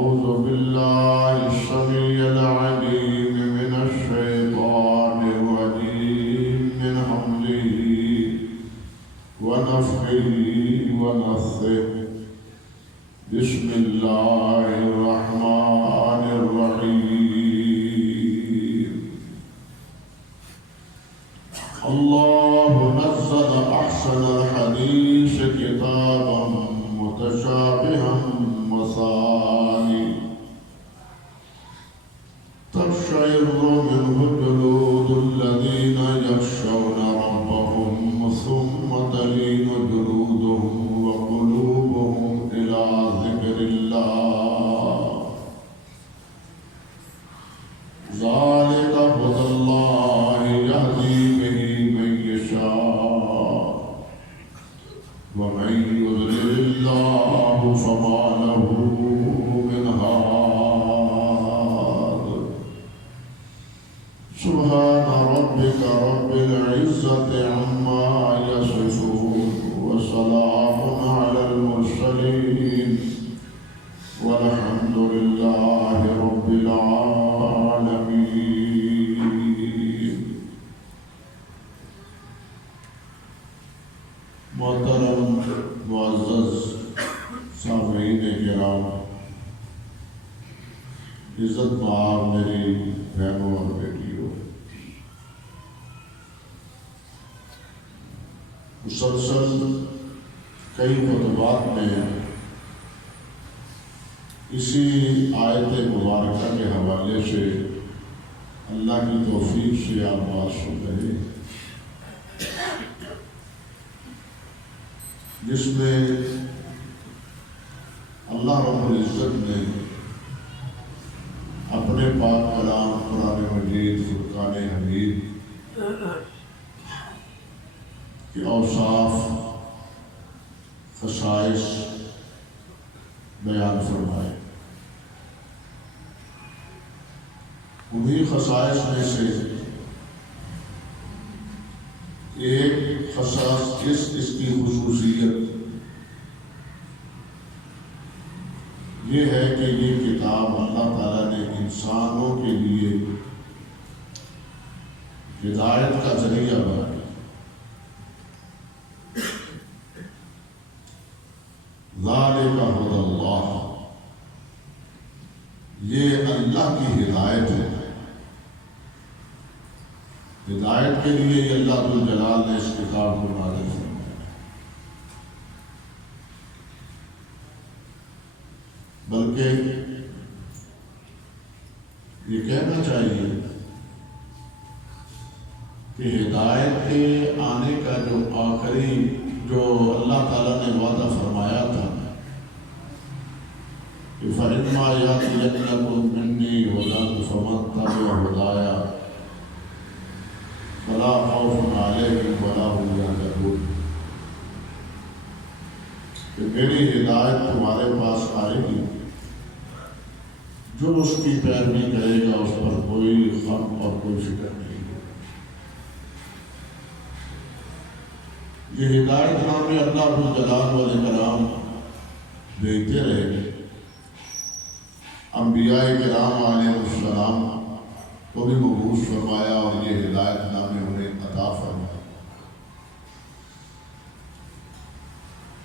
أعوذ بالله السميع العليم من الشيطان الرجيم من حمده ونفخه ونفثه بسم الله الرحمن الرحيم الله نزل أحسن الحديث كتابا متشابها مثاني تقشعر منه جلود الذين يخشون ربهم ثم تلين جلودهم وقلوبهم إلى ذكر الله ذلك هدى الله يهدي به من يشاء ومن يضلل الله فما له من هاد سبحان ربك رب العزة عما يصفون وسلام على المرسلين والحمد لله رب العالمين. محترم معزز سامعین کرام، عزت مآب میری بہنوں اور بیٹیوں، مسلسل کئی خطبات میں اسی آیت مبارکہ کے حوالے سے اللہ کی توفیق سے آپ بات سن رہے ہیں، جس میں اللہ رب العزت نے اپنے پاک کلام قرآن مجید فرقان حمید کے اوصاف خصائص بیان فرمائے۔ انہی خصائص میں سے ایک خصاص اس کی خصوصیت یہ ہے کہ یہ کتاب اللہ تعالیٰ نے انسانوں کے لیے ہدایت کا ذریعہ بنایا۔ ذالک ھدی اللہ، یہ اللہ کی ہدایت ہے۔ ہدایت کے لیے یہ اللہ ذوالجلال نے اس کتاب کو نازل فرمایا، بلکہ یہ کہنا چاہیے کہ ہدایت کے آنے کا جو آخری جو اللہ تعالیٰ نے وعدہ فرمایا تھا کہ فَإِمَّا يَأْتِيَنَّكُم مِّنِّي هُدًى فَمَن تَبِعَ هُدَايَ فَلَا خَوْفٌ عَلَيْهِمْ وَلَا هُمْ يَحْزَنُونَ، کہ میری ہدایت تمہارے پاس آئے گی، جو اس کی پیروی کرے گا اس پر کوئی غم اور کوئی فکر نہیں۔ یہ ہدایت نامے اللہ ذوالجلال والاکرام بھیجتے رہے، انبیاء کرام علیہ السلام کو بھی مبعوث فرمایا اور یہ ہدایت نامے انہیں عطا فرمایا،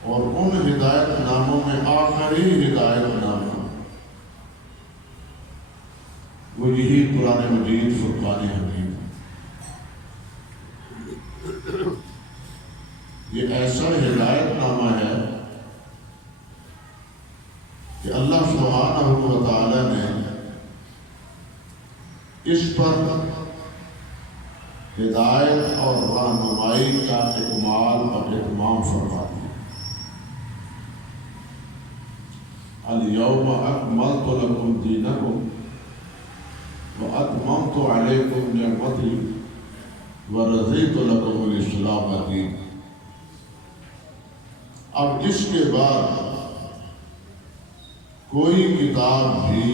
اور ان ہدایت ناموں میں آخری ہدایت نامہ وہ یہی قرآن مجید فرقان حمید۔ یہ ایسا ہدایت نامہ ہے کہ اللہ سبحانہ و تعالی نے اس پر ہدایت اور رہنمائی کا اکمال اور اتمام فرما دیا۔ الیوم اکملت لکم دینکم واتممت علیکم نعمتی ورضیت لکم الاسلام دینا۔ اب اس کے بعد کوئی کتاب بھی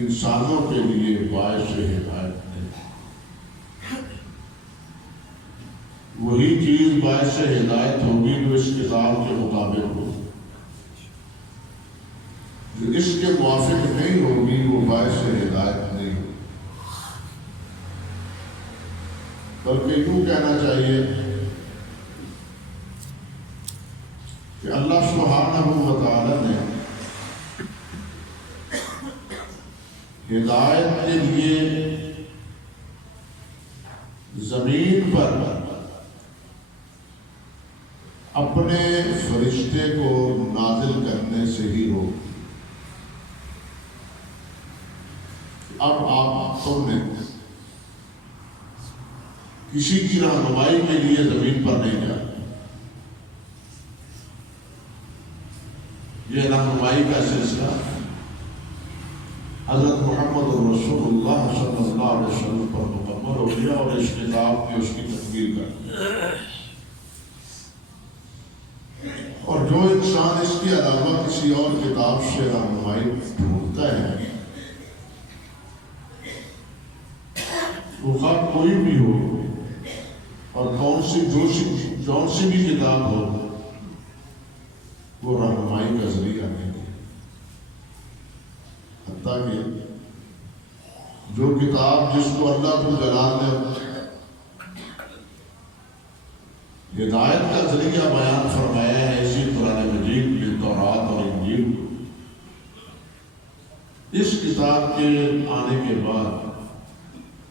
انسانوں کے لیے باعث ہدایت نہیں، وہی چیز باعث ہدایت ہوگی جو اس کتاب کے مطابق ہو، جو اس کے موافق نہیں ہوگی وہ باعث ہدایت نہیں ہوگی، بلکہ یوں کہنا چاہیے کہ اللہ سبحانہ و تعالی نے ہدایت کے لیے زمین پر اپنے فرشتے کو نازل کرنے سے ہی روک۔ اب آپ تم نے کسی کی رہنمائی کے لیے زمین پر نہیں جانا، یہ رہنمائی کا سلسلہ حضرت محمد رسول اللہ صلی اللہ علیہ وسلم پر مکمل ہو گیا اور اس کتاب کی اس کی تکمیل کر دی۔ اور جو انسان اس کے علاوہ کسی اور کتاب سے رہنمائی ڈھونڈتا ہے، وہ خواہ کوئی بھی ہو اور جون سی بھی کتاب ہو، وہ رہنمائی کا ذریعہ نہیں ہے۔ حتیٰ کہ جو کتاب جس کو اللہ کو جلال نے ہدایت کا ذریعہ بیان فرمایا ہے، اسی قرآن مجید میں تورات اور انجیل، اس کتاب کے آنے کے بعد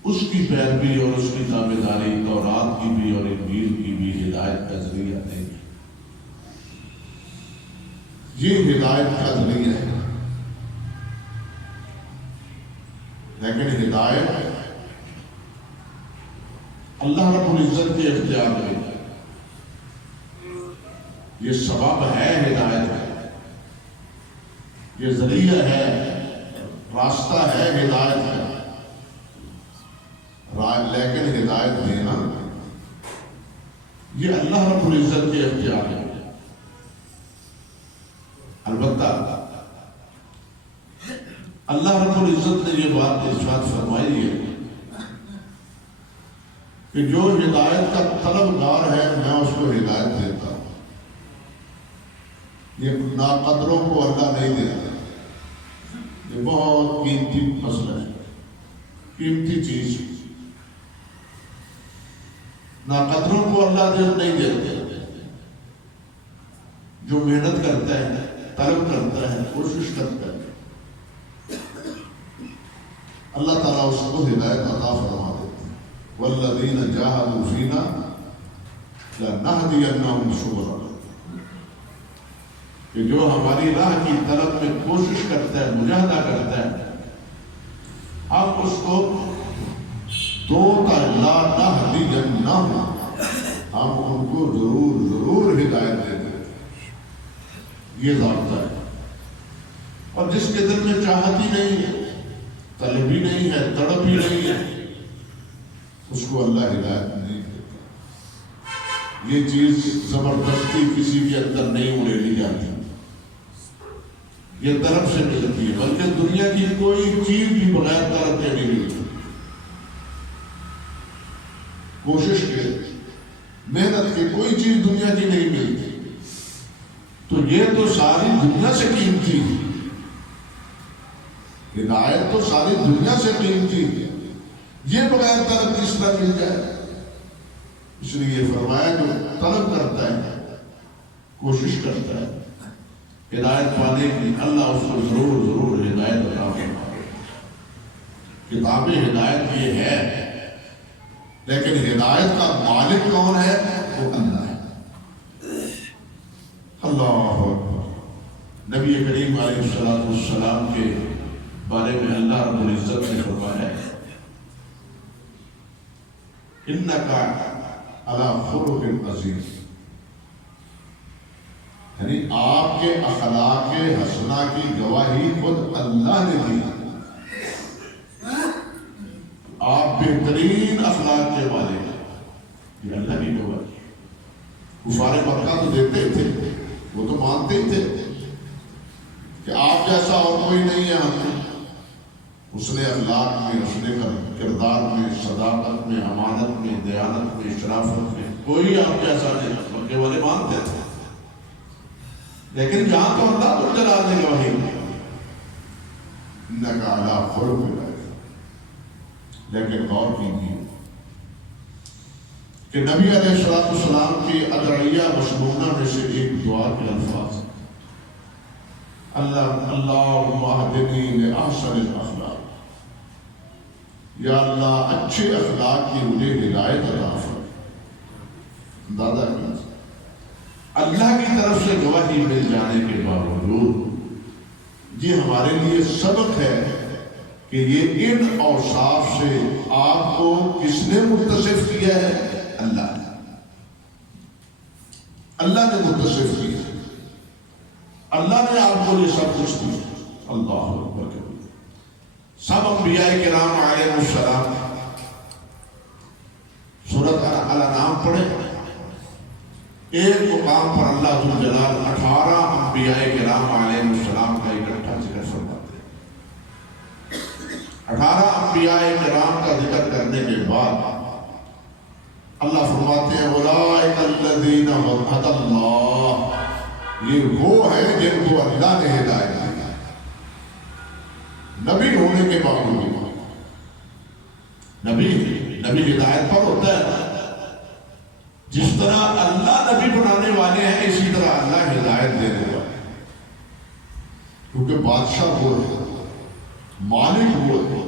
اس کی پیروی اور اس کی تابعداری تورات کی بھی اور انجیل کی بھی ہدایت کا ذریعہ نہیں ہے، یہ ہدایت کا ذریعہ ہے۔ لیکن ہدایت اللہ رب العزت کے اختیار میں، یہ سبب ہے ہدایت ہے، یہ ذریعہ ہے، راستہ ہے ہدایت ہے، لیکن ہدایت دینا یہ اللہ رب العزت کے اختیار ہے۔ البتہ اللہ رب العزت نے یہ بات ارشاد فرمائی ہے کہ جو ہدایت کا طلبگار ہے میں اس کو ہدایت دیتا ہوں۔ یہ ناقدروں کو اللہ نہیں دیتا، یہ بہت قیمتی مسئلہ ہے، قیمتی چیز۔ ناقدروں کو اللہ نہیں دیتے، جو محنت کرتا ہے، طلب کرتا ہے، کوشش کرتا ہے، اللہ تعالیٰ اس کو ہدایت عطا فرما دیتے ہیں۔ وَالَّذِينَ جَاهَدُوا فِينَا لَنَهْدِيَنَّهُمْ سُبُلَنَا، کہ جو ہماری راہ کی طلب میں کوشش کرتا ہے، مجاہدہ کرتا ہے، آپ اس کو لَنَهْدِيَنَّهُمْ، ہم ان کو ضرور ہدایت دیتے ہیں۔ یہ ضابطہ ہے۔ اور جس کے دل میں چاہت ہی نہیں ہے، طلب ہی نہیں ہے، تڑپ ہی نہیں ہے، اس کو اللہ ہدایت نہیں دیتا۔ یہ چیز زبردستی کسی کے اندر نہیں اڑیلی جاتی، یہ طرف سے ملتی ہے، بلکہ دنیا کی کوئی چیز بھی بغیر طرف کے نہیں ملتی۔ کوشش کے، محنت کے، کوئی چیز دنیا کی نہیں ملتی، تو یہ تو ساری دنیا سے قیمتی ہے، ہدایت تو ساری دنیا سے قیمتی ہے، یہ بغیر طلب کس طرح مل جائے؟ اس لیے فرمایا جو طلب کرتا ہے، کوشش کرتا ہے ہدایت پانے کی، اللہ اس کو ضرور ہدایت عطا فرمائے۔ کتاب ہدایت یہ ہے، لیکن ہدایت کا مالک کون ہے؟ وہ اللہ ہے۔ اللہ اکبر۔ نبی کریم علیہ السلام کے بارے میں اللہ رب العزت نے فرمایا ہے اِنَّكَ عَلَىٰ خُلُقٍ عَظِيمٍ، یعنی آپ کے اخلاق حسنہ کی گواہی خود اللہ نے دی، آپ بہترین اخلاق کے مالک ہیں، یہ اللہ کی گواہی۔ کفار مکہ تو دیتے ہی تھے، وہ تو مانتے ہی تھے کہ آپ جیسا اور کوئی نہیں ہے ہم میں، اس نے اخلاق میں، اس نے کردار میں، صداقت میں، امانت میں، دیانت میں، شرافت میں کوئی آپ جیسا نہیں، مکے والے مانتے تھے۔ لیکن یہاں تو اللہ کو جلال نے گواہی دی، انک علی خلق عظیم. لیکن غور کیجیے کہ نبی علیہ السلام کی ادعیہ مشمونہ میں سے ایک دعا کے الفاظ اللہم اہدنی لأحسن الاخلاق. یا اللہ اچھے اخلاق کی مجھے ہدایت عطا فرما. اندازہ کیجیے اللہ کی طرف سے گواہی مل جانے کے باوجود یہ ہمارے لیے سبق ہے کہ یہ ان اوصاف سے آپ کو کس نے متصف کیا ہے؟ اللہ نے. اللہ نے متصف کیا. اللہ نے آپ کو یہ سب کچھ دیا. اللہ اکبر. سب انبیاء کرام علیہ السلام سورۃ الانعام پڑھیں. ایک مقام پر اللہ ذوالجلال 18 انبیاء کرام علیہ السلام کا اکٹھا ذکر فرماتے ہیں. 18 انبیاء کرام کا ذکر کرنے کے بعد اللہ فرماتے ہیں اولئک الذین ہدی اللہ. یہ وہ ہے جن کو اللہ نے ہدایت دی نبی ہونے کے باوجود. نبی ہدایت پر ہوتا ہے. جس طرح اللہ نبی بنانے والے ہیں اسی طرح اللہ ہدایت دینے والے ہیں. کیونکہ بادشاہ وہ ہے, مالک وہ ہے,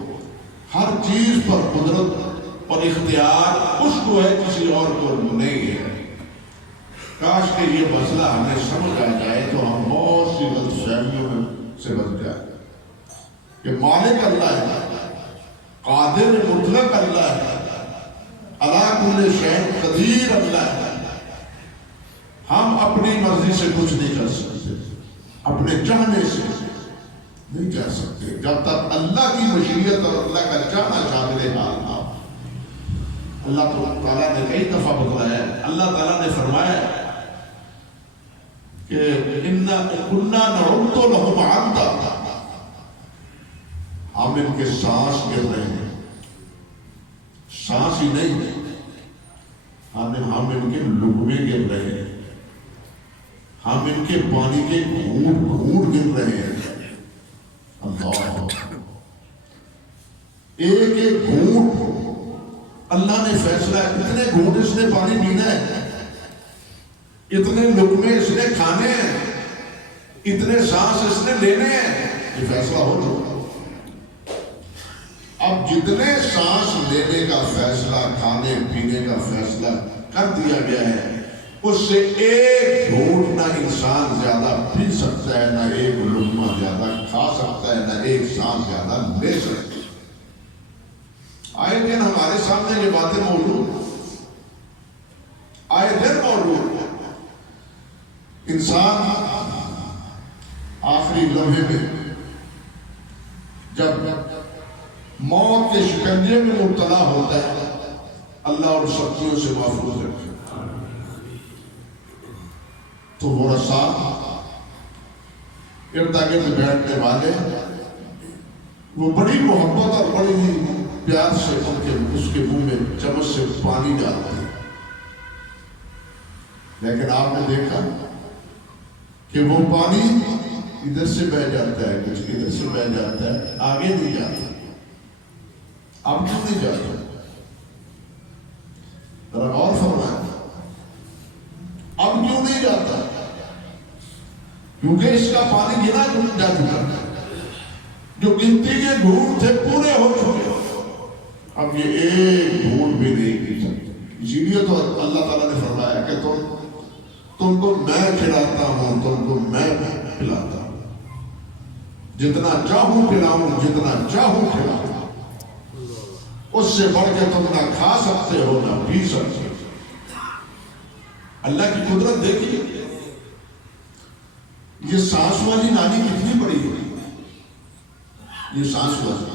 ہر چیز پر قدرت اور اختیار اس کو ہے, کسی اور کو نہیں ہے. کاش کہ یہ مسئلہ ہمیں سمجھ آ جائے تو ہم بہت سی غلط فہمیوں میں سے بچ جائیں کہ مالک اللہ ہے, قادر مطلق اللہ ہے, علی کل شیء قدیر اللہ ہے. ہم اپنی مرضی سے کچھ نہیں کر سکتے, اپنے چاہنے سے نہیں کر سکتے جب تک اللہ کی مشیت اور اللہ کا چاہنا شامل حال نہ ہو. اللہ تعالیٰ نے کئی دفعہ بتلایا ہے. اللہ تعالیٰ نے فرمایا کہ کُنَّا نَعُدُّ لَهُمْ عَدًّا. ہم ان کے سانس گر رہے ہیں, سانس ہی نہیں, ہم ان کے لقمے گر رہے ہیں, ہم ان کے پانی کے گھونٹ گر رہے ہیں. اللہ, ایک ایک گھونٹ اللہ نے فیصلہ ہے. اتنے گھونٹ اس نے پانی پینا ہے, اتنے لقمے اس نے کھانے ہیں, اتنے سانس اس نے لینے ہیں. یہ فیصلہ ہو چکا. اب جتنے سانس لینے کا فیصلہ, کھانے پینے کا فیصلہ کر دیا گیا ہے, اس سے ایک گھونٹ نہ انسان زیادہ پی سکتا ہے, نہ ایک لقمہ زیادہ کھا سکتا ہے, نہ ایک سانس زیادہ لے سکتا ہے. آئے دن ہمارے سامنے یہ باتیں موجود, آئے دن موجود. انسان آخری لمحے میں جب موت کے شکنجے میں مبتلا ہوتا ہے, اللہ اور سختیوں سے محفوظ رکھے, تو وہ رسا ارد گرد بیٹھنے والے وہ بڑی محبت اور بڑی ہی پیار سے اس کے منہ میں چمچ سے پانی ڈالتے ہیں. لیکن آپ نے دیکھا کہ وہ پانی ادھر سے بہ جاتا ہے, کچھ ادھر سے بہ جاتا ہے, آگے نہیں جاتا. اب کیوں نہیں جاتا؟ ذرا غور فرمائیں, اب کیوں نہیں جاتا؟ کیونکہ اس کا پانی گنا جا چکا ہے. جو گنتی کے گھونٹ تھے پورے ہو چکے, اب یہ ایک گھونٹ بھی نہیں پی سکتے. اسی لیے تو اللہ تعالیٰ نے فرمایا کہ تم کو میں کھلاتا ہوں, تم کو میں پلاتا ہوں, جتنا چاہوں پلاؤں, جتنا چاہوں کھلاؤں. اس سے بڑھ کے تم نہ کھا سکتے ہو نہ پی سکتے ہو. اللہ کی قدرت دیکھیے. یہ سانس والی نالی کتنی بڑی ہے, یہ سانس والی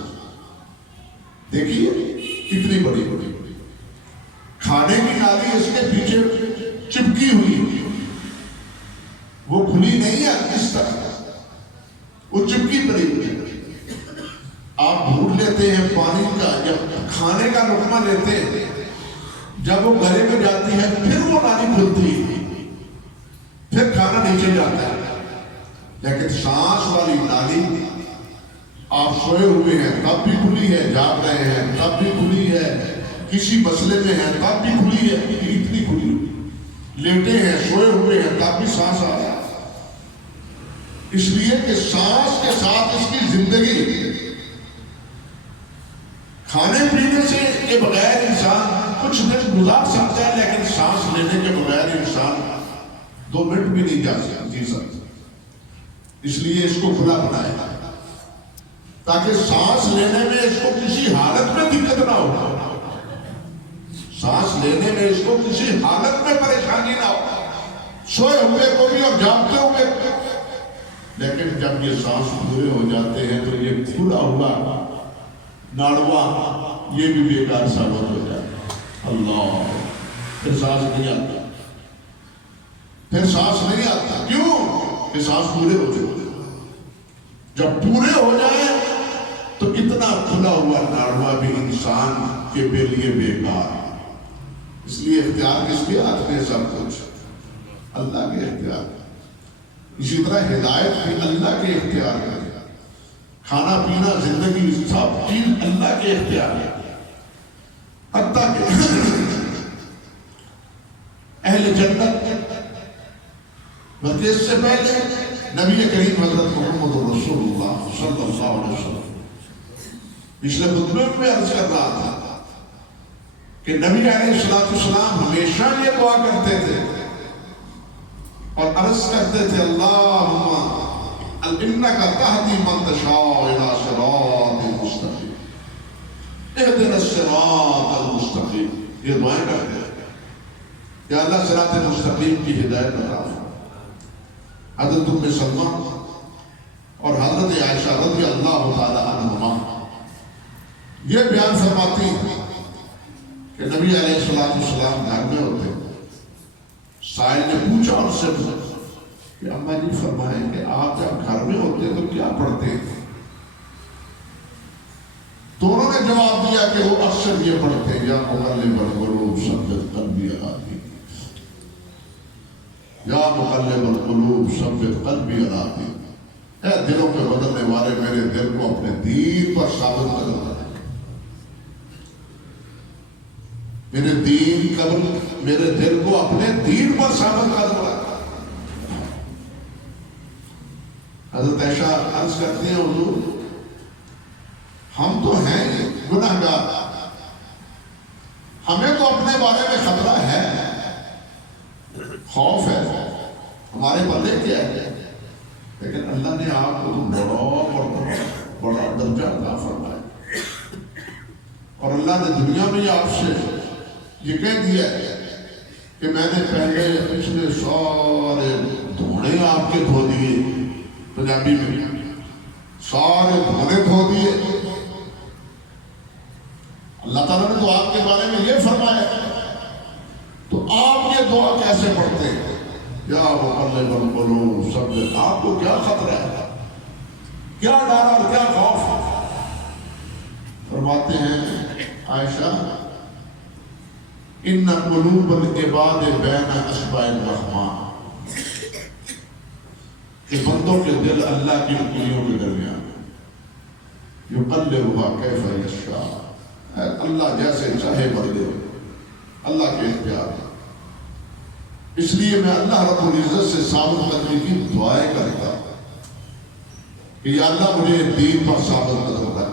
دیکھیے کتنی بڑی بڑی. کھانے کی نالی اس کے پیچھے چپکی ہوئی, وہ کھلی نہیں ہے اس طرح, وہ چپکی پڑی ہوئی. آپ ڈھونڈ لیتے ہیں پانی کا, جب کھانے کا لقمہ لیتے ہیں, جب وہ گلے میں جاتی ہے پھر وہ نالی کھلتی ہے, پھر کھانا نیچے جاتا ہے. لیکن سانس والی نالی آپ سوئے ہوئے ہیں تب بھی کھلی ہے، جاگ رہے ہیں تب بھی کھلی ہے، کسی مسئلے میں ہیں تب بھی کھلی ہے، اتنی کھلی، لیٹے ہیں سوئے ہوئے ہیں تب بھی سانس آ رہا ہے، اس لیے کہ سانس کے ساتھ اس کی زندگی۔ کھانے پینے سے کے بغیر انسان کچھ دن گزار سکتا ہے، لیکن سانس لینے کے بغیر انسان 2 منٹ بھی نہیں جی سکتا، اس لیے اس کو کھلا بنایا تاکہ سانس لینے میں اس کو کسی حالت میں دقت نہ ہو، سانس لینے میں اس کو کسی حالت میں پریشانی نہ ہو، سوئے ہوئے کو بھی اور جاگتے ہوئے، لیکن جب یہ سانس پورے ہو جاتے ہیں تو یہ کھلا ہوا ناڑوا یہ بھی بیکار ثابت ہو جاتا ہے۔ اللہ، پھر سانس نہیں آتا، پھر سانس نہیں آتا، کیوں؟ کہ سانس پورے ہو چکے، جب پورے ہو جائے تو اتنا کھلا ہوا ناڑوا بھی انسان کے لیے بیکار۔ اس لیے اختیار کس کے ہاتھ میں؟ سب کچھ اللہ کے اختیار۔ اسی طرح ہدایت بھی اللہ کے اختیار ہے، کھانا پینا زندگی سب چیز اللہ کے اختیار ہے، حتیٰ کہ اہل جنت، بلکہ اس سے پہلے نبی کریم حضرت محمد رسول اللہ صلی اللہ علیہ وسلم پچھلے خطبے میں عرض کر رہا تھا کہ نبی علیہ السلام ہمیشہ یہ دعا کرتے تھے اور عرض کرتے تھے اللہم انک تہدی من تشاء الی صراط مستقیم اہدنا الصراط المستقیم، یہ دعائیں کرتے ہیں کہ اللہ صراط مستقیم کی ہدایت عطا فرما۔ حضرت ام سلمہ اور حضرت عائشہ رضی اللہ تعالی عنہما یہ بیان فرماتی کہ نبی علیہ السلام گھر میں ہوتے، سائل نے پوچھا ان سے کہ اماں جی فرمائیں کہ آپ جب گھر میں ہوتے تو کیا پڑھتے ہیں؟ دونوں نے جواب دیا کہ وہ اکثر یہ پڑھتے یا مقلب القلوب ثبت قلبی علی دینک، یا مقلب القلوب ثبت قلبی علی دینک، اے دلوں کے بدلنے والے میرے دل کو اپنے دین پر ثابت کر دے، میرے دل کو اپنے دین پر ثابت کر دے۔ حضرت عائشہ عرض کرتی ہیں حضور ہم تو ہیں گناہگار، ہمیں تو اپنے بارے میں خطرہ ہے، خوف ہے، ہمارے پلے کیا ہے، لیکن اللہ نے آپ کو بڑا درجہ عطا فرمایا اور اللہ نے دنیا میں آپ سے یہ کہہ دیا ہے کہ میں نے پہلے پچھلے سارے دھونے آپ کے دھو دیے، پنجابی میں سارے دھونے دھو دیے۔ اللہ تعالیٰ نے تو آپ کے بارے میں یہ فرمایا، تو آپ یہ دعا کیسے پڑھتے ہیں؟ یا مقلب القلوب ثبت، آپ کو کیا خطرہ ہے، کیا ڈر اور کیا خوف؟ فرماتے ہیں عائشہ ان قلوب العباد بین اصبع الرحمن، کہ بندوں کے دل اللہ کی انگلیوں کے درمیان یقلبھا کیف یشاء، اللہ جیسے چاہے بدلے، اللہ کے اختیار۔ اس لیے میں اللہ رب العزت سے ثابت کرنے کی دعائیں کرتا کہ یا اللہ مجھے دین پر ثابت قدم کر۔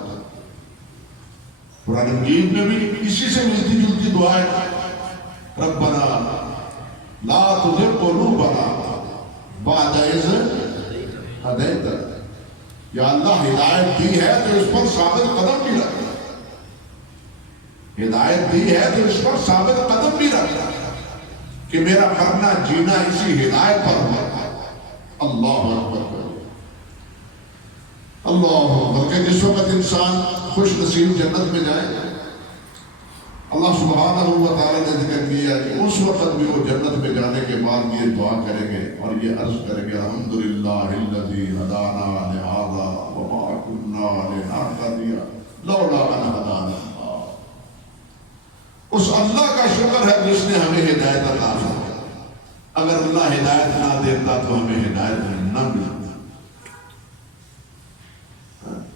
قرآن مجید میں بھی اسی سے ملتی جلتی دعائیں، ربنا لا تزغ قلوبنا بعد اذ ہدیتنا، یا اللہ ہدایت دی ہے تو اس پر ثابت قدم بھی رکھ، ہدایت دی ہے تو اس پر ثابت قدم بھی رکھ کہ میرا کرنا جینا اسی ہدایت پر ہوا۔ اللہ اکبر، اللہ اکبر، کہ جس وقت انسان خوش نصیب جنت میں جائے، اللہ سبحانہ و تعالی نے ذکر کیا کہ اس وقت بھی وہ جنت میں جانے کے بعد یہ دعا کریں گے اور یہ عرض کریں گے الحمدللہ الذی ہدانا لہذا وما کنا لنہتدی لولا ان ہدانا اللہ۔ اس اللہ کا شکر ہے جس نے ہمیں ہدایت عطا فرمائی، اگر اللہ ہدایت نہ دیتا تو ہمیں ہدایت نہ ملتی۔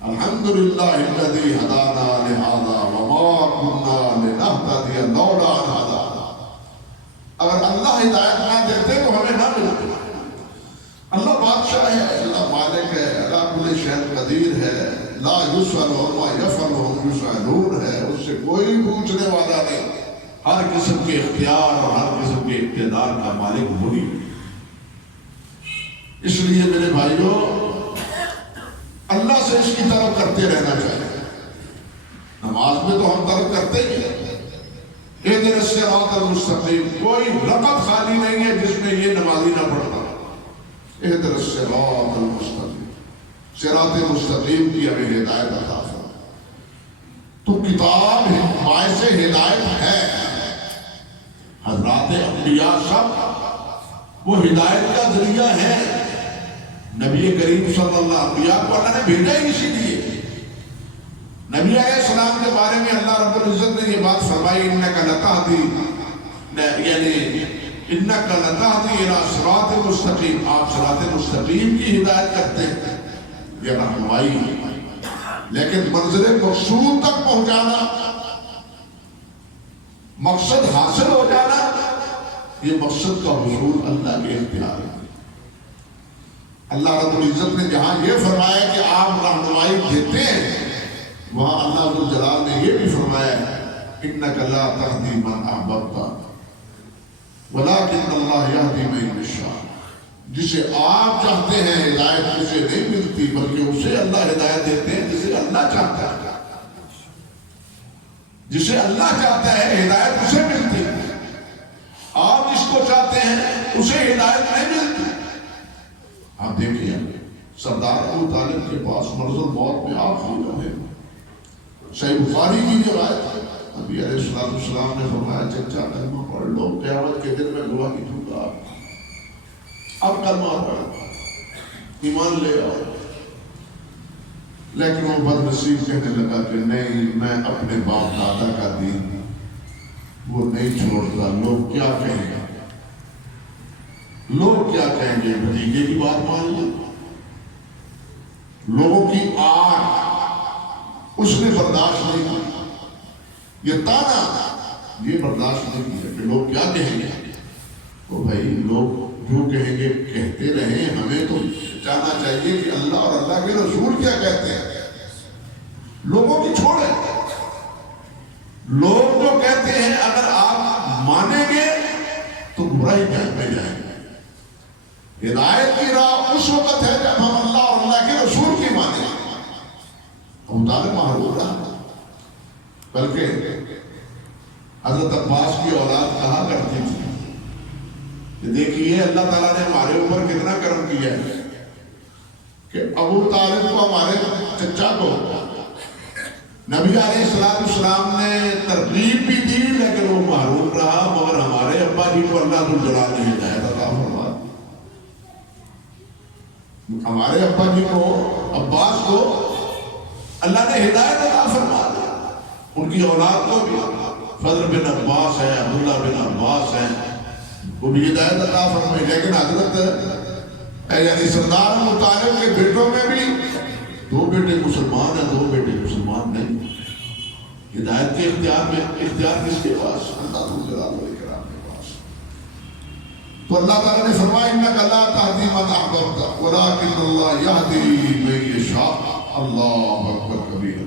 الحمدللہ الذی ہدانا لہذا وما کنا لنہتدی لولا ان ہدانا. اگر اللہ ہدایت نہ دیتے تو ہمیں نہ ملتے. اللہ بادشاہ ہے، اللہ مالک ہے، اللہ کل شیء قدیر ہے، لا یسأل عما یفعل وهم یسألون ہے، اس سے کوئی پوچھنے والا نہیں. ہر قسم کے اختیار اور ہر قسم کے اقتدار کا مالک وہی. اس لیے میرے بھائیوں اللہ سے اس کی طرف کرتے رہنا چاہیے. نماز میں تو ہم طلب کرتے ہی ہیں اہدنا الصراط المستقیم. کوئی رکعت خالی نہیں ہے جس میں یہ نمازی نہ پڑھتا اہدنا الصراط المستقیم. صراط مستقیم کی ہمیں ہدایت عطا فرما. تو کتاب باعث ہدایت ہے. حضرات انبیاء سب وہ ہدایت کا ذریعہ ہے. نبی کریم صلی اللہ علیہ وسلم کو اللہ نے بھیجا ہی اسی لیے. نبی علیہ السلام کے بارے میں اللہ رب العزت نے یہ بات فرمائی انک لتہدی، یعنی انک لتہدی الی صراط مستقیم. آپ صراط مستقیم کی ہدایت کرتے ہیں، یہ رہنمائی ہے. لیکن منزل مقصود تک پہنچانا، مقصد حاصل ہو جانا، یہ مقصد کا حصول اللہ کے اختیار ہے. اللہ رب العزت نے جہاں یہ فرمایا کہ آپ رہنمائی دیتے ہیں، وہاں اللہ ذو الجلال نے یہ بھی فرمایا انک لا تہدی من احببت ولکن اللہ یہدی من یشاء. جسے آپ چاہتے ہیں ہدایت اسے نہیں ملتی، بلکہ اسے اللہ ہدایت دیتے ہیں جسے اللہ چاہتا ہے. جسے اللہ چاہتا ہے ہدایت اسے ملتی ہے. آپ جس کو چاہتے ہیں اسے ہدایت نہیں ملتی. آپ دیکھیے سردار ابو طالب کے پاس مرض الموت میں آپ ہی رہے. صحیح بخاری کی روایت ہے، نبی علیہ السلام نے فرمایا چچا کلمہ پڑھ لو، قیامت کے دن میں گواہی دوں گا. اب کلمہ پڑھ، ایمان لے آؤ. لیکن وہ بدنصیب کہنے لگا کہ نہیں، میں اپنے باپ دادا کا دین وہ نہیں چھوڑتا. لوگ کیا کہیں گے، لوگ کیا کہیں گے. بھتیجے کی بات مان لی. لوگوں کی آگ اس نے برداشت نہیں کی. یہ تانا یہ برداشت نہیں کیا کہ لوگ کیا کہیں گے. تو بھائی لوگ جو کہیں گے کہتے رہیں، ہمیں تو جاننا چاہیے کہ اللہ اور اللہ کے رسول کیا کہتے ہیں. لوگوں کی چھوڑیں. لوگ جو کہتے ہیں اگر آپ مانیں گے تو برائی میں جائیں گے. ہدایت کی راہ اس وقت ہے جب ہم اللہ اور اللہ کے رسول کی مانیں. ابو طالب محروم رہا، بلکہ حضرت عباس کی اولاد کہا کرتی تھی کہ دیکھیے اللہ تعالیٰ نے ہمارے اوپر کتنا کرم کیا ہے کہ ابو طالب کو، ہمارے چچا کو، نبی علیہ السلام نے ترغیب بھی دی لیکن وہ محروم رہا. مگر ہمارے ابا جی کو اللہ ذو الجلال نے ہدایت عطا فرما. ہمارے ابا جی کو، عباس کو اللہ نے ہدایت عطا فرما دیا. ان کی اولاد کو بھی، فضل بن عباس ہے، عبداللہ بن عباس ہے، وہ بھی ہدایت عطا فرمائی. لیکن حضرت یعنی سردار ابو طالب کے بیٹوں میں بھی 2 بیٹے مسلمان ہیں، 2 بیٹے مسلمان نہیں. ہدایت کے اختیار کس کے پاس؟ اللہ ذو الجلال والاکرام کے پاس. تو اللہ تعالیٰ نے فرمایا انک لا تہدی من احببت ولکن اللہ یہدی من یشاء. اللہ اکبر کبیرہ.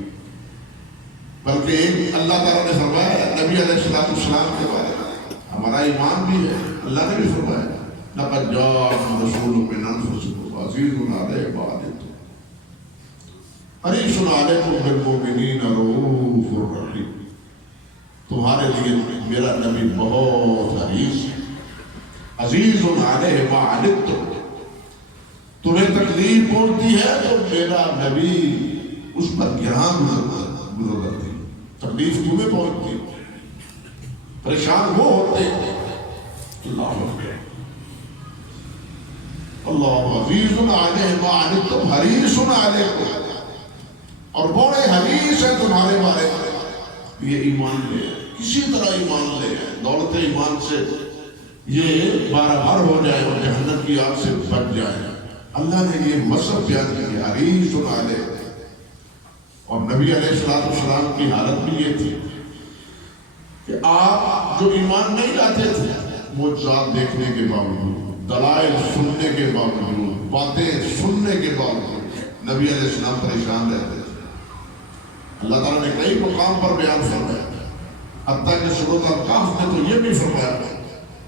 بلکہ ایک اللہ تعالیٰ نے فرمایا نبی علیہ السلام کے بارے میں، ہمارا ایمان بھی ہے، اللہ نے بھی فرمایا لقد جاءکم رسول من انفسکم عزیز علیہ ما عنتم حریص علیکم بالمؤمنین رؤوف رحیم. تمہارے لیے میرا نبی بہت حریص، عزیز علیہ ما عنتم. تمہیں تکلیف پہنچتی ہے تو میرا نبی اس پر گران گزر کرتی. تکلیف تمہیں پہنچتی، پریشان وہ ہوتے. اللہ عزیز علیہ ما عنتم حریص علیکم، اور بڑے حریص ہے تمہارے بارے میں. یہ ایمان لے، کسی طرح ایمان لے، دولت ایمان سے یہ بار ہو جائے اور جہنم کی آگ سے بچ جائے. اللہ نے یہ مصرف بیان کیا حریص علیہ. اور نبی علیہ السلام کی حالت بھی یہ تھی کہ آپ جو ایمان نہیں لاتے تھے معجزات دیکھنے کے باوجود، دلائل سننے کے باوجود، باتیں سننے کے باوجود نبی علیہ السلام پریشان رہتے تھے۔ اللہ تعالیٰ نے کئی مقام پر بیان فرمایا، حتیٰ کہ سورۃ الکہف نے تو یہ بھی فرمایا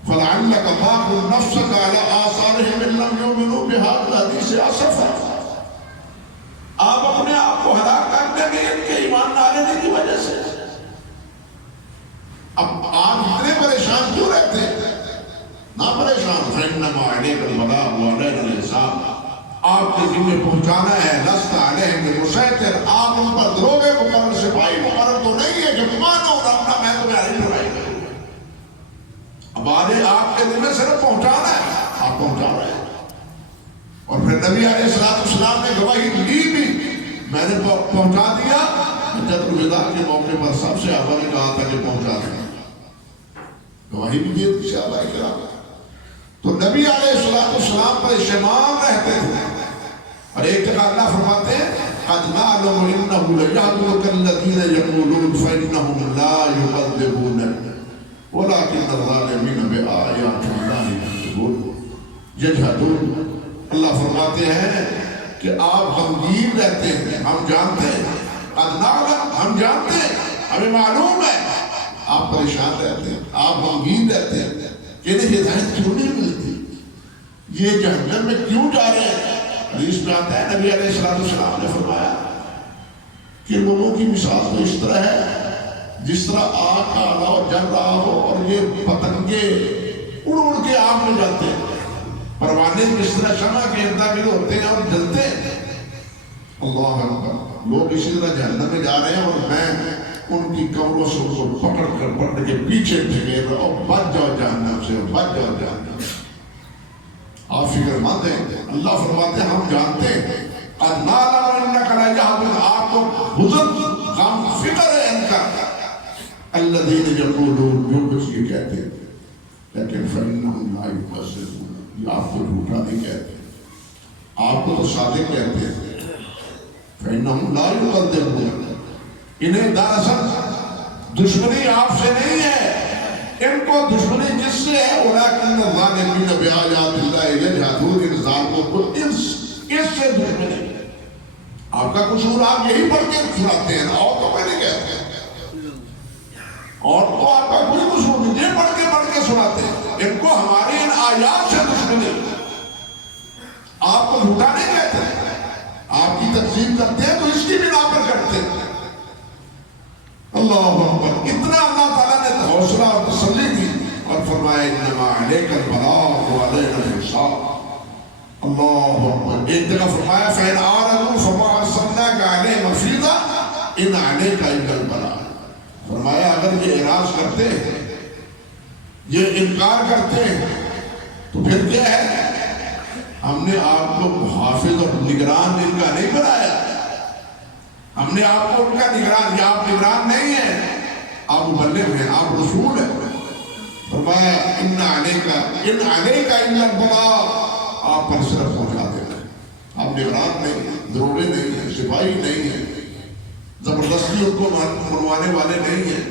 فَلَعَلَّكَ بَاخِعٌ نَفْسَكَ عَلَىٰ آثَارِهِمْ إِن لَّمْ يُؤْمِنُوا بِهَٰذَا الْحَدِيثِ آسَفًا، آپ اپنے آپ کو ہلاک کر دیں گے ان کے ایمان نہ آنے کی وجہ سے۔ اب آپ اتنے پریشان کیوں رہتے ہیں؟ نہ پریشان، فَإِنَّمَا عَلَيْكَ الْبَلَاغُ وَعَلَيْنَا الْحِسَابُ، آپ کے ذمہ پہنچانا ہے، لَسْتَ عَلَيْهِم بِمُسَيْطِرٍ، آپ ان پر دروغے مقرر سپاہی مقرر تو نہیں ہے کہ مانو رکھنا میں تمہیں آئی کروں۔ اب آگے آپ کے ذمہ صرف پہنچانا ہے، آپ پہنچا رہے ہیں۔ اور پھر نبی علیہ السلام نے گواہی دی بھی، میں نے پہنچا دیا۔ حجۃ الوداع کے موقع پر سب سے اول نے کہا تھا کہ پہنچا دیا، گواہی بھی دی صحابہ کرام۔ تو نبی علیہ السلام پر شمام رہتے تھے۔ اور ایک جگہ اللہ فرماتے ہیں قَدْ نَعْلَمُ إِنَّهُ لَيَحْزُنُكَ الَّذِينَ يَقُولُونَ فَإِنَّهُمْ لَا يُكَذِّبُونَكَ وَلَكِنَّ الظَّالِمِينَ بِآيَاتِ اللَّهِ يَجْحَدُونَ۔ اللہ فرماتے ہیں کہ آپ غمگین رہتے ہیں، ہم جانتے ہیں، قَدْ نَعْلَمُ، ہم جانتے ہیں، ہمیں معلوم ہے آپ پریشان رہتے ہیں، آپ غمگین رہتے ہیں کہ انہیں ہدایت کیوں نہیں ملتی، یہ جہنم میں کیوں جا رہے ہیں۔ حدیث میں آتا ہے نبی علیہ السلام نے فرمایا کہ لوگوں کی مثال تو اس طرح ہے جس طرح آگ کا الاؤ جل رہا ہو اور یہ پتنگے اڑ اڑ کے آگ میں جاتے ہیں، پروانے جس طرح شمع کے ارد گرد ہوتے ہیں اور جلتے ہیں۔ اللہ اکبر، لوگ اسی طرح جہنم میں جا رہے ہیں اور میں ان کی کمروں سے ان کو پکڑ کے پیچھے بھیج رہا ہوں، بچ جاؤ جہنم سے، بچ جاؤ جہنم سے۔ آپ فکر مند ہیں، اللہ فرماتے ہیں ہم جانتے ہیں قَدْ نَعْلَمُ إِنَّكَ لَتَحْزُنُ، آپ کو حزن غم فکر ہے ان کا، الَّذِينَ يَقُولُونَ، جو کچھ یہ کہتے ہیں، لیکن فَإِنَّهُمْ لَا يُكَذِّبُونَ، یہ آپ کو جھوٹا نہیں کہتے، آپ کو تو صادق کہتے ہیں۔ فَإِنَّهُمْ لَا يُكَذِّبُونَ، انہیں دراصل دشمنی آپ سے نہیں ہے، ان کو دشمنی جس سے ہے وَلَكِنَّ الظَّالِمِينَ بِآيَاتِ اللَّهِ يَجْحَدُونَ، ان ظالموں کو اس سے دشمنی ہے۔ آپ کا قصور آپ یہی پڑھ کے سناتے ہیں، اور تو میں نہیں کہتے، اور تو آپ کا کوئی قصور نہیں، یہ پڑھ کے سناتے ہیں، ان کو ہماری ان آیات سے دشمنی۔ آپ کو جھوٹا نہیں کہتے، آپ کی تقسیم کرتے ہیں تو اس کی بنا پر کرتے ہیں۔ اللہ اکبر، اتنا اللہ تعالیٰ نے حوصلہ اور تسلی دی اور فرمایا انما علیک البلاغ وعلینا الحساب۔ اللہ اکبر، ایک جگہ فرمایا فإن أعرضوا فما أرسلناك عليهم حفيظا إن عليك إلا البلاغ۔ فرمایا اگر یہ اعراض کرتے ہیں، یہ انکار کرتے ہیں تو پھر کیا ہے، ہم نے آپ کو حافظ اور نگران ان کا نہیں بنایا، ہم نے آپ کو ان کا نگران، یا آپ نگران نہیں ہیں، آپ مبلغ ہیں، آپ رسول ہیں۔ فرمایا ان علیک الا البلاغ، آپ پر صرف پہنچا دینا، آپ نگران نہیں ہیں، دروغے نہیں ہیں، سپاہی نہیں ہیں، زبردستی ان کو منوانے والے نہیں ہیں،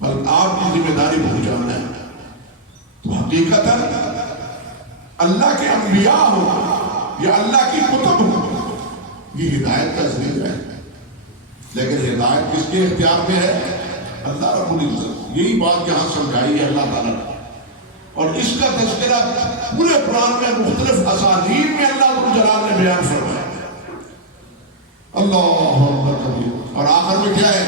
بلکہ آپ کی ذمہ داری پہنچانا ہے۔ تو حقیقتاً اللہ کے انبیاء ہو یا اللہ کی کتب ہو، یہ ہدایت کا ذریعہ ہے، لیکن ہدایت کس کے اختیار میں ہے؟ اللہ رب العزت۔ یہی بات یہاں سمجھائی ہے اللہ تعالیٰ نے، اور اس کا تذکرہ پورے قرآن میں مختلف اسالیب میں اللہ رب الجلال نے بیان فرمایا۔ اللہ اکبر، اور آخر میں کیا ہے؟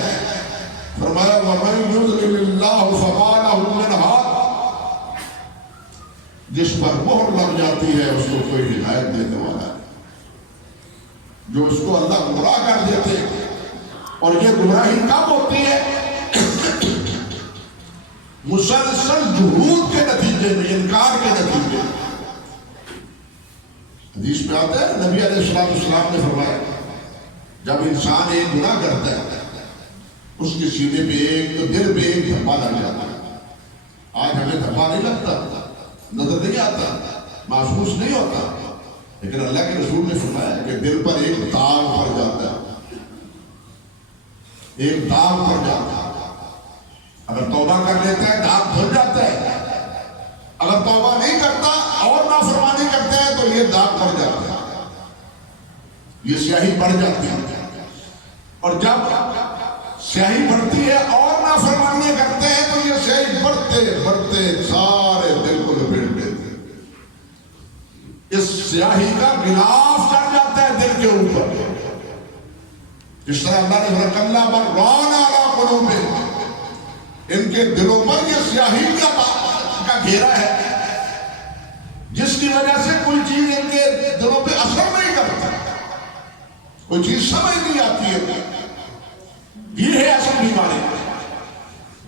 فرمایا وَمَن يُضْلِلِ اللَّهُ فَمَا لَهُ مِنْ هَادٍ، جس پر مہر لگ جاتی ہے اس کو کوئی ہدایت دینے والا ہے، جو اس کو اللہ گمراہ کر دیتے ہیں۔ اور یہ گمراہی کب ہوتی ہے؟ مسلسل جہود کے نتیجے میں، انکار کے نتیجے میں۔ حدیث میں آتا ہے نبی علیہ السلام نے فرمایا جب انسان ایک گناہ کرتا ہے اس کے سینے پہ ایک دل پہ ایک دھبا لگ جاتا ہے۔ آج ہمیں دھبا نہیں لگتا، نظر نہیں آتا، محسوس نہیں ہوتا، لیکن اللہ کے رسول نے فرمایا کہ دل پر ایک داغ پڑ جاتا ہے، ایک داغ پڑ جاتا ہے. اگر توبہ کر لیتا ہے داغ دھل جاتا ہے. اگر توبہ نہیں کرتا اور نافرمانی کرتا ہے تو یہ داغ پڑ جاتا ہے, یہ سیاہی بڑھ جاتی ہے. اور جب سیاہی بڑھتی ہے اور نافرمانی کرتے ہیں تو یہ سیاہی بڑھتے بڑھتے سارے دل کو لپیٹ لیتے ہیں. اس سیاہی کا غلاف چڑھ جاتا ہے دل کے اوپر. جس طرح اللہ نے کلا بر ران علی قلوبہم, ان کے دلوں پر یہ سیاہی کا گھیرا ہے جس کی وجہ سے کوئی چیز ان کے دلوں پہ اثر نہیں کرتا, کوئی چیز سمجھ نہیں آتی ہے. یہ ہے اصل بیماری.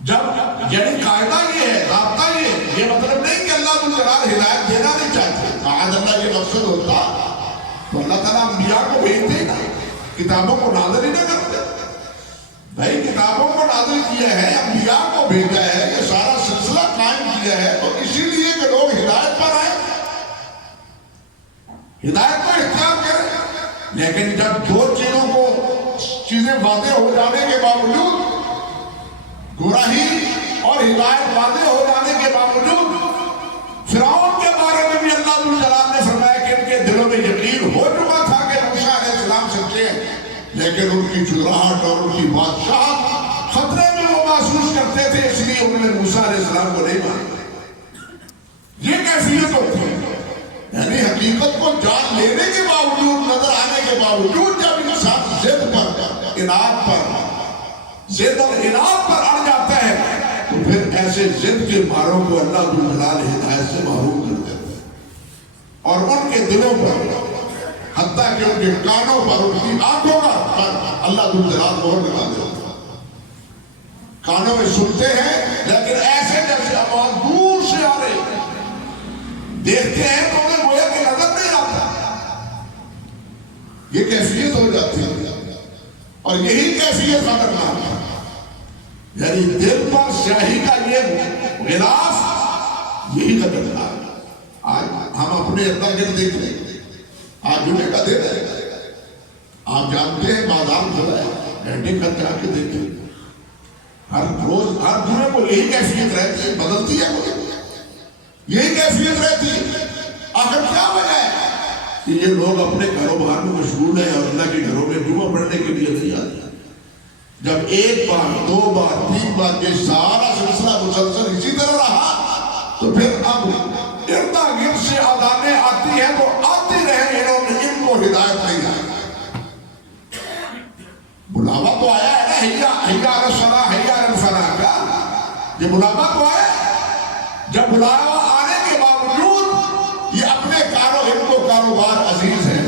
جب یعنی قاعدہ یہ ہے, رابطہ یہ مطلب نہیں کہ اللہ ذو الجلال ہدایت دینا نہیں چاہتے. آج اللہ یہ مقصد ہوتا تو اللہ تعالیٰ انبیاء کو بھیجتے نا, کتابوں کو نازل ہی نہ کرتے. بھائی کتابوں کو نازل کیا ہے, انبیاء کو بھیجا ہے, یہ سارا سلسلہ قائم کیا ہے تو اسی لیے کہ لوگ ہدایت پر آئے, ہدایت کو اختیار کریں. لیکن جب دو چیزیں واضح ہو جانے کے باوجود, گمراہی اور ہدایت واضح ہو جانے کے باوجود, فرعون کے بارے میں بھی اللہ ذو الجلال نے فرمایا کہ ان کے دلوں میں یقین ہو چکا تھا کہ موسیٰ علیہ السلام سچے ہیں, لیکن ان کی چودراہٹ اور ان کی بادشاہت خطرے میں وہ محسوس کرتے تھے, اس لیے انہوں نے موسیٰ علیہ السلام کو نہیں مانا. یہ کیفیت ہوتی ہے. یعنی حقیقت کو جان لینے کے باوجود, نظر آنے کے باوجود جب انسان ضد پر, اناد پر, ضد اور اناد پر اڑ جاتا ہے تو پھر ایسے ضد کے ماروں کو اللہ ذو الجلال ہدایت سے محروم کر دیتا ہے. اور ان کے دلوں پر, حتیٰ کہ ان کے کانوں پر, ان کی آنکھوں پر اللہ ذو الجلال مہر لگا دیتا ہے. کانوں میں سنتے ہیں لیکن ایسے جیسے آواز دور سے آ رہی, دیکھتے ہیں تو انہیں گویا کہ نظر نہیں آتا. یہ کیفیت ہو جاتی ہے اور یہی کیفیت خطرناک ہے. یعنی دل پر سیاہی کا یہ غلاف یہی خطرناک ہے. آج ہم اپنے ارد گرد دیکھ لیں, آج جمعے کا دن ہے, آپ جانتے ہیں بازار کھلا ہے, گھنٹے کر جا کے دیکھیں, ہر روز ہر جمعے کو یہی کیفیت رہتی ہے, بدلتی ہے کوئی, یہی کیفیت رہتی ہے. آخر کیا وجہ ہے کہ یہ لوگ اپنے کاروبار میں مشغول ہیں اور اللہ کے گھروں میں جمعہ پڑھنے کے لیے نہیں آتے. جب ایک بار, دو بار, تین بار یہ سارا سلسلہ مسلسل اسی طرح رہا تو پھر اب ارد گرد سے آزانیں آتی ہیں تو آتی رہیں, ان کو ہدایت نہیں آئی. بلاوا تو آیا ہے نا, حیا علی الصلاۃ حیا علی الفلاح کا, یہ بلاوا تو آیا. جب بلاوا آنے کے باوجود یہ اپنے ان کو کاروبار عزیز ہے,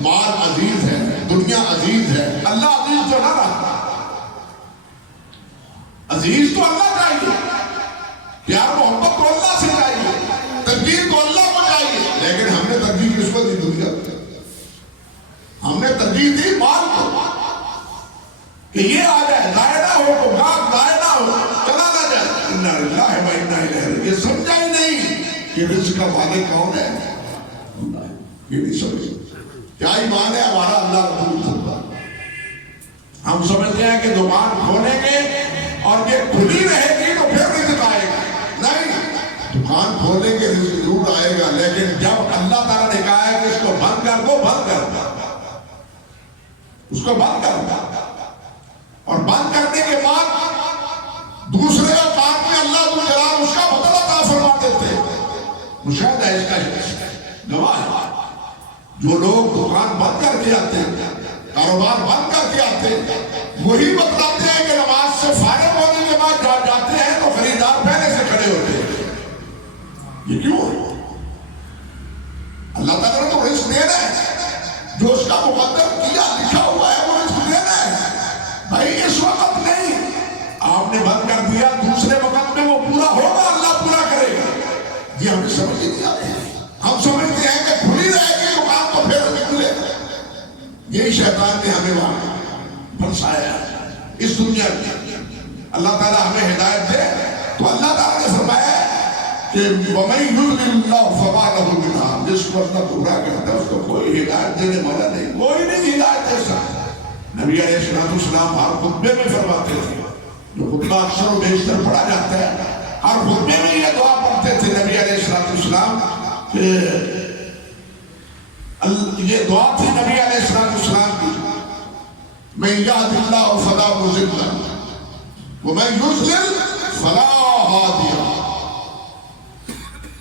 مال عزیز ہے, دنیا عزیز ہے, اللہ عزیز جو نہ رہا. عزیز تو اللہ چاہیے, پیار محبت تو اللہ سے چاہیے, ترجیح تو اللہ کو چاہیے, لیکن ہم نے ترجیح کس کو دی؟ دنیا. ہم نے ترجیح دی مال کو کہ یہ آ جائے, ضائع نہ ہو, تو گاہ ضائع نہ ہو, چلا نہ جائے. انا للہ و انا الیہ راجعون. یہ سمجھا ہی نہیں کہ رزق کا مالک کون ہے. یہ نہیں سمجھے. کیا ایمان ہے ہمارا اللہ رب العزت. ہم سمجھتے ہیں کہ دکان کھولیں گے اور یہ کھلی رہے گی تو پھر رزق آئے گا. نہیں, دکان کھولیں گے رزق ضرور آئے گا, لیکن جب اللہ تعالیٰ نے کہا ہے کہ اس کو بند کر دو, بند کر دو, اس کو بند کر دو. اور بند کرنے کے بعد دوسرے اوقات میں اللہ ذو الجلال اس کا بدلہ عطا فرما دیتے. مشاہدہ ہے اس کا گواہ ہے. جو لوگ دکان بند کر کے آتے ہیں, کاروبار بند کر کے آتے ہیں, وہی بتلاتے ہیں کہ نماز سے فارغ ہونے کے بعد جب جاتے ہیں تو خریدار پہلے سے کھڑے ہوتے ہیں. یہ کیوں ہے؟ اللہ تعالیٰ نے تو رزق دینا ہے, جو اس کا مقدر کیا لکھا ہوا ہے وہ رزق دینا ہے. بھائی اس وقت نہیں, آپ نے بند کر دیا, دوسرے وقت میں وہ پورا ہوگا, اللہ پورا کرے گا. یہ ہمیں سمجھ نہیں آ رہی ہے. ہم سمجھتے ہیں کہ کھلی رہے گی دکان تو پھر نکلے. یہی شیطان نے ہمیں وہاں پھنسایا اس دنیا میں. اللہ تعالیٰ ہمیں ہدایت دے تو اللہ تعالیٰ نے فرمایا کہ وَمَن يُضْلِلِ اللَّهُ فَمَا لَهُ مِنْ هَادٍ. جس کو اللہ گمراہ کرتا ہے اس کو کوئی ہدایت دینے والا نہیں, کوئی نہیں ہدایت دے سکتا. نبی نبی علیہ السلام ہر خطبے میں فرماتے تھے، جو خطبہ اکثر و بیشتر پڑھا جاتا ہے، ہر خطبے میں یہ دعا پڑھتے تھے نبی علیہ السلام کہ یہ دعا تھی نبی علیہ السلام کی، من یہد اللہ فلا مضل لہ ومن یضلل فلا ہادی لہ،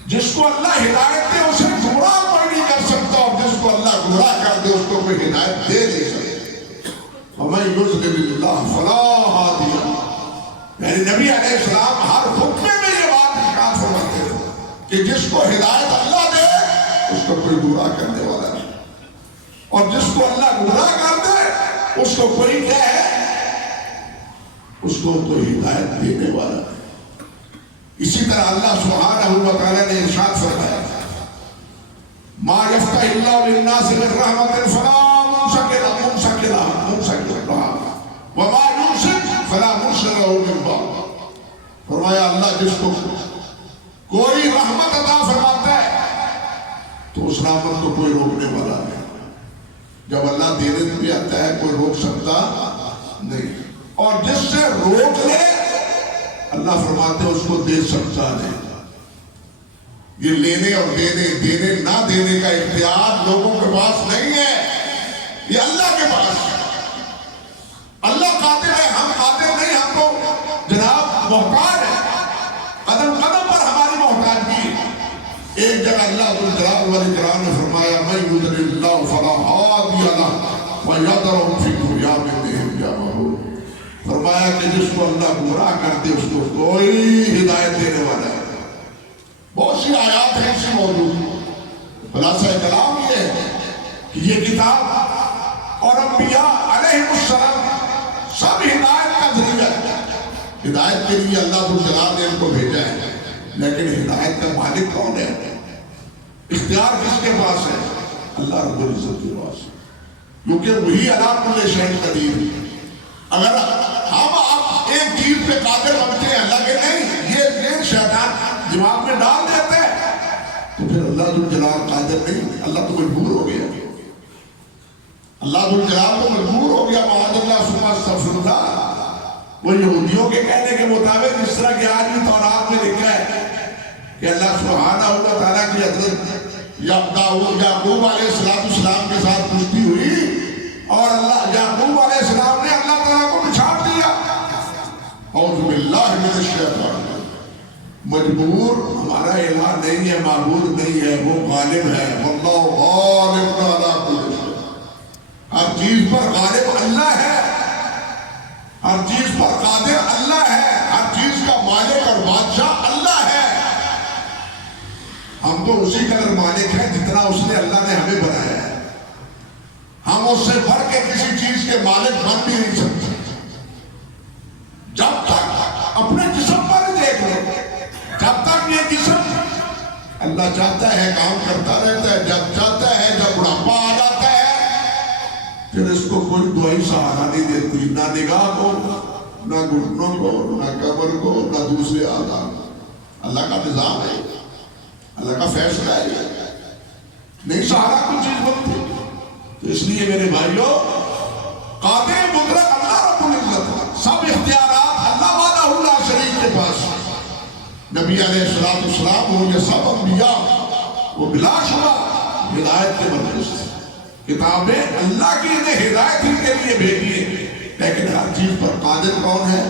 جس کو اللہ ہدایت دے اسے گمراہ کوئی نہیں کر سکتا، اور جس کو اللہ گمراہ کر دے اس کو کوئی ہدایت دے نہیں سکتا۔ ومن یضلل اللہ فلا ہادی لہ، یعنی نبی علیہ السلام ہر خطبے میں یہ بات ارشاد فرماتے تھے کہ جس کو ہدایت اللہ دے اس کو کوئی گمراہ کرنے والا نہیں، اور جس کو اللہ گمراہ کر دے اس کو کوئی کیا ہے، اس کو کوئی ہدایت دینے والا نہیں۔ اسی طرح اللہ سبحانہ و تعالی نے ارشاد فرمایا، ما یفتح اللہ للناس من رحمت فلا ممسک لہا وما یمسک فلا مرسل لہ من بعدہ۔ فرمایا اللہ جس کو کوئی رحمت عطا فرماتا ہے تو اس رحمت کو کوئی روکنے والا نہیں، جب اللہ دینے بھی آتا ہے کوئی روک سکتا نہیں، اور جس سے روک لے اللہ فرماتے ہیں اس کو دے سکتا نہیں۔ یہ لینے اور دینے نہ دینے کا اختیار لوگوں کے پاس نہیں ہے، یہ اللہ کے پاس۔ اللہ قادر ہے، ہم قادر نہیں، ہم کو جناب محتاج ہے، قدم قدم پر ہماری محتاجگی ہے۔ ایک جگہ اللہ ذو الجلال والاکرام نے فرمایا، من یضلل اللہ فلا ہادی لہ ویذرہم فی طغیانہم یعمہون۔ فرمایا کہ جس کو اللہ گمراہ کر دے اس کو کوئی ہدایت دینے والا ہے۔ بہت سی آیات ہیں اسی موضوع کی۔ خلاصہ کلام یہ ہے کہ یہ کتاب اور انبیاء علیہ السلام سب ہدایت کا ذریعہ ہے۔ ہدایت کے لیے اللہ ذو الجلال نے ان کو بھیجا ہے، لیکن ہدایت کا مالک کون ہے؟ اختیار کس کے پاس ہے؟ اللہ رب العزت کے پاس، کیونکہ وہی علی کل شیء قدیر ہے۔ اگر ہم آپ ایک چیز پہ قادر بنتے ہیں اللہ کے نہیں، یہ شیطان دماغ میں ڈال دیتے ہیں، تو پھر اللہ ذو الجلال قادر نہیں، اللہ تو مجبور ہو گیا، اللہ ذو الجلال تو مجبور ہو گیا۔ معاذ اللہ ثم استغفر اللہ۔ وہ یہودیوں کے کہنے کے مطابق جس طرح کہ آج بھی تورات میں لکھا ہے کہ اللہ سبحانہ و تعالیٰ کی حضرت یعقوب علیہ السلام کے ساتھ کشتی ہوئی، اور اللہ یعقوب علیہ السلام نے اللہ تعالیٰ کو بچھاڑ دیا۔ اعوذ باللہ من الشیطان۔ مجبور ہمارا الہ نہیں ہے، معبود نہیں ہے، وہ غالب ہے۔ واللہ غالب علی کل شیء، ہر چیز پر غالب اللہ ہے، ہر چیز پر قادر اللہ ہے، ہر چیز کا مالک اور بادشاہ اللہ ہے۔ ہم تو اسی قدر مالک ہیں جتنا اس نے اللہ نے ہمیں بنایا ہے، ہم اس سے بڑھ کے کسی چیز کے مالک بن بھی نہیں سکتے۔ جب تک اپنے جسم پر دیکھ لو، جب تک یہ جسم اللہ چاہتا ہے کام کرتا رہتا ہے، جب چاہتا ہے جب بڑھاپا آ جاتا ہے پھر اس کو کوئی دوائی سہارا نہیں دیتی، نہ نگاہ کو، نہ گھٹنوں کو، نہ کمر کو، نہ دوسرے اعضاء کو۔ اللہ کا نظام ہے، اللہ کا فیصلہ ہے، نہیں سہارا کوئی چیز بنتی۔ تو اس لیے میرے بھائیوں، قادر مطلق اللہ رب العزت، سب اختیارات اللہ وحدہ لا شریک کے پاس۔ نبی علیہ السلام ہو یا سب انبیاء، وہ بلا شبہ ہدایت کے مرکز تھے۔ کتابیں اللہ کی نے ہدایت ہی کے لیے بھیجی ہے، لیکن ہر چیز پر قادر کون ہے؟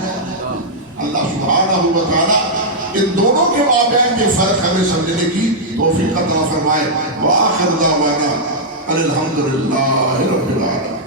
اللہ سبحانہ و تعالی ان دونوں کے مابین یہ فرق ہمیں سمجھنے کی توفیق عطا فرمائے۔ وآخر دعوانا الحمدللہ رب العالمین۔